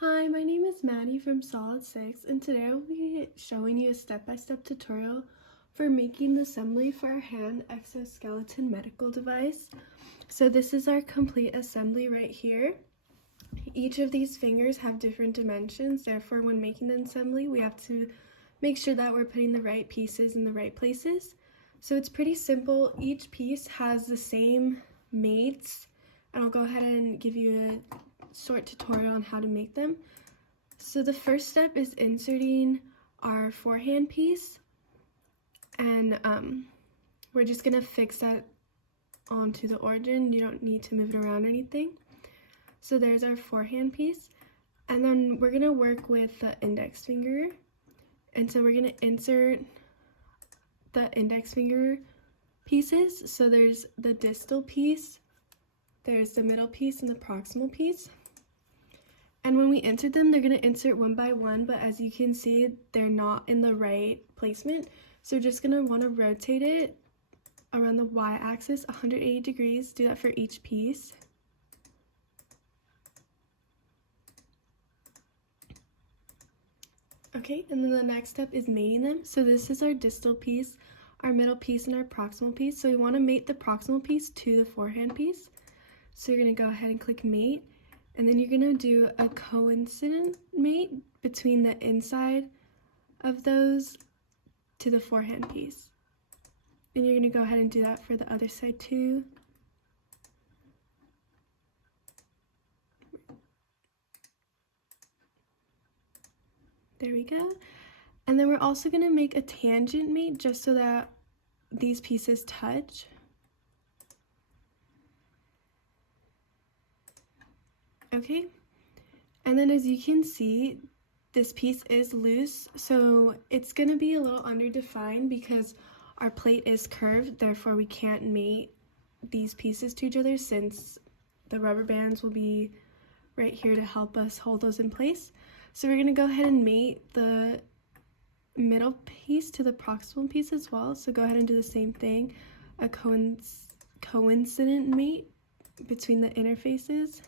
Hi, my name is Maddie from Solid 6, and today I'll be showing you a step-by-step tutorial for making the assembly for our hand exoskeleton medical device. So this is our complete assembly right here. Each of these fingers have different dimensions, therefore when making the assembly we have to make sure that we're putting the right pieces in the right places. So it's pretty simple. Each piece has the same mates, and I'll go ahead and give you a short tutorial on how to make them. So the first step is inserting our forehand piece, and we're just gonna fix that onto the origin. You don't need to move it around or anything. So there's our forehand piece, and then we're gonna work with the index finger, and so we're gonna insert the index finger pieces. So there's the distal piece, there's the middle piece, and the proximal piece. And when we insert them, they're going to insert one by one, but as you can see, they're not in the right placement. So we're just going to want to rotate it around the y-axis 180 degrees. Do that for each piece. Okay, and then the next step is mating them. So this is our distal piece, our middle piece, and our proximal piece. So we want to mate the proximal piece to the forehand piece. So you're going to go ahead and click mate. And then you're going to do a coincident mate between the inside of those to the forehand piece. And you're going to go ahead and do that for the other side too. There we go. And then we're also going to make a tangent mate just so that these pieces touch. Okay, and then as you can see, this piece is loose, so it's going to be a little underdefined because our plate is curved, therefore we can't mate these pieces to each other since the rubber bands will be right here to help us hold those in place. So we're going to go ahead and mate the middle piece to the proximal piece as well, so go ahead and do the same thing, a coincident mate between the interfaces.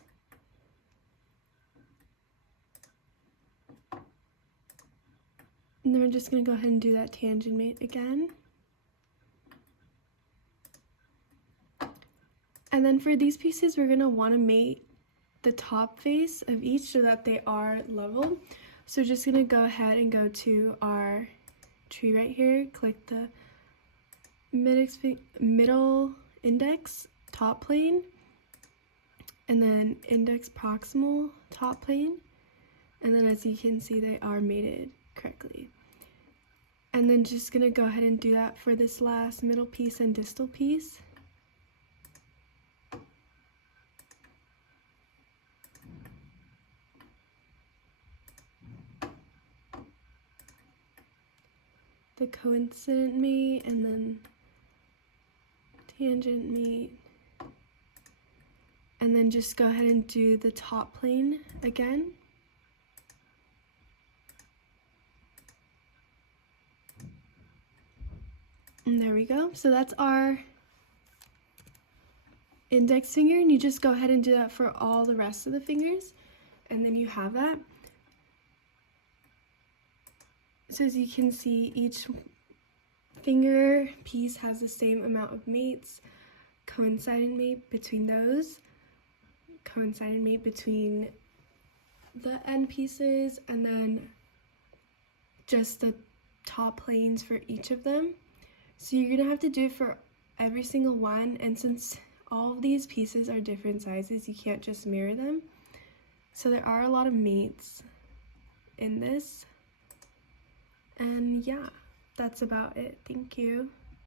And then we're just going to go ahead and do that tangent mate again. And then for these pieces, we're going to want to mate the top face of each so that they are level. So we're just going to go ahead and go to our tree right here, click the middle index top plane, and then index proximal top plane. And then as you can see, they are mated correctly. And then just gonna go ahead and do that for this last middle piece and distal piece. The coincident mate and then tangent mate. And then just go ahead and do the top plane again. And there we go. So that's our index finger, and you just go ahead and do that for all the rest of the fingers, and then you have that. So as you can see, each finger piece has the same amount of mates, coincident mate between those, coincident mate between the end pieces, and then just the top planes for each of them. So you're gonna have to do it for every single one, and since all of these pieces are different sizes, you can't just mirror them. So there are a lot of mates in this. And yeah, that's about it. Thank you.